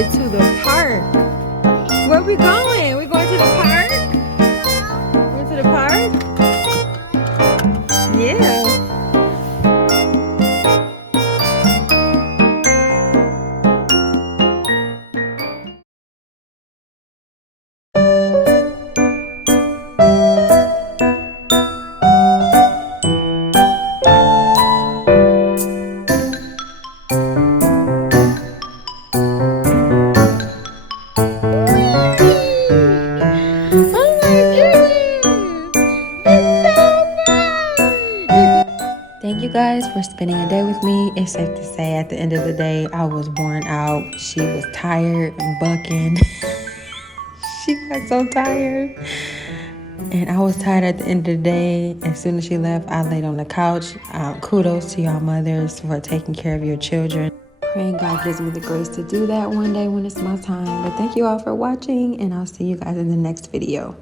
To the park. Where we going? We going to the park? Going to the park? Yeah. Thank you guys for spending a day with me. It's safe to say at the end of the day, I was worn out. She was tired and bucking. She got so tired. And I was tired at the end of the day. As soon as she left, I laid on the couch. Kudos to y'all mothers for taking care of your children. Praying God gives me the grace to do that one day when it's my time. But thank you all for watching, and I'll see you guys in the next video.